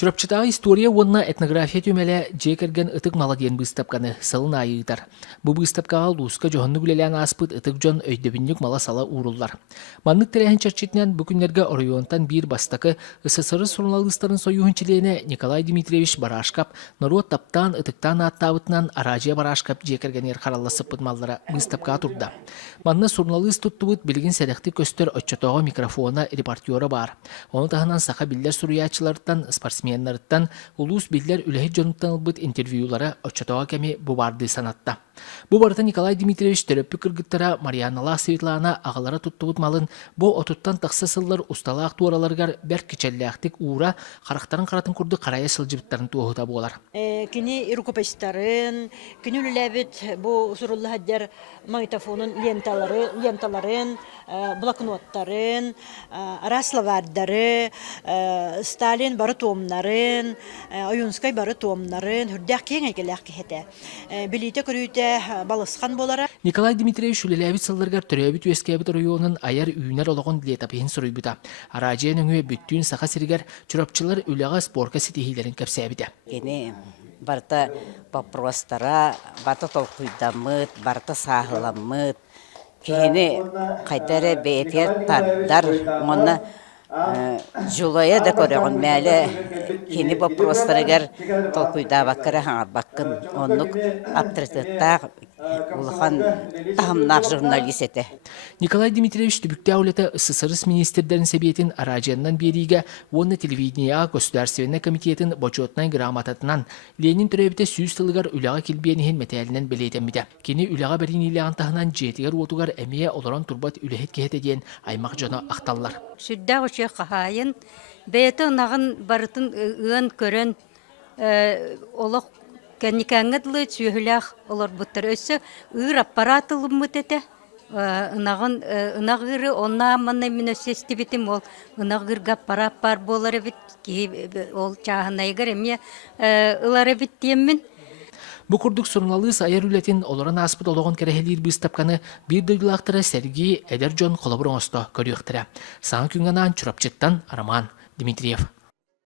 Чурапчытағы история онна этнография түмелі жекерген ытык маладен быыстапканы сылын айыйтар. Бу быыстапкаға луска жохонны күлелен аспыт ытык жон өйдөбіннік мала сала уруллар. Маннык тәрәхін чарчетінен бүкіндерге орайонтан бір бастакы СССР суруналыыстарын союхынчилене Николай Дмитриевич Барашков народ таптан ытыктан аттабытынан Радио Барашковка жекергенер қараласы пытмаллара быыстапка турда. Манна суруналыыс туттубыт билгин сәдәқті көстер отчотоға микрофона репортера бар. Оны тағынан сақа биллер суруячылардан спортсменнарыттан улус биллер үлэхи жонуттан ылбыт интервьюлара отчотоға кәме бу барды санатта. Бу барыта Николай Дмитриевич төрөппі кыргыттара Марьянала Светлана ағалара туттубыт малын бу отуттан тақсы сыллар усталақ туараларгар бәр кечелләқтік ура қарақтарын қаратын күрді қарая сылжыбыттарын туғыта болар. Кини ирукопестарын, кини үләбет бу сурулла хаддер магнитофонун ленталарын, блокноттарын, раславардары, Сталин бары томнарын, Оюнскай бары томнарын, хүрдәк кең әкеләк кехете. Билите көрүйте балысқан болара. Николай Дмитриевич үлеләбит сылларгар төрөбит үескәбит районын аяр үйінер олығын дилетапиhin сұрыйбыта. Аражиен өңе бүттүүн сақа сиргер чурапчылар үләға спорка ситихилерин кәпсәбіті. Кини барта попростара, барта толкуйдамыт, барта сағыламыт. Кини қайтары бейтер тардар, мұны Жулая да көреген мәлі кені попростарыгар толкуйда баққыры хаңар баққын, оннық авторитеттақ улахан тахымнақ журналист еті. Николай Дмитриевич түбікті әулеті СССР министрдерін себетін аражияннан бериге оны телевидения государственный комитетін бочетнай грамотатынан Ленин түребіте сүйіз тылығар үліға келбенігін мәтәлінен білетемеді. Кені үліға бірін иліған тағынан жетігер отуғар әмее оларан турбат үліхет кехетеден аймақ жона ақталылар. Сүрдә өче қағайын, бәйті нағын барытын ұйын көрін олық кәнекәңгідлі түйіләқ олар бұттыр өсі ұйыр аппаратылым мұтеті. Ұнағыры онна аманна мен өсесті бітім ол ұнағырға аппарат бар болары біт, ол чағынайғыр әме ұлары біттемін. Бу курдук суруналыыс аяр улэтин олоран аспыт олоғын кэрэьэлиир быыстапканы бир дойдулақтыры Сергей Эдер Жон қолабырын осто көріқтірі. Саңы күнганан Чурапчыттан Роман Дмитриев.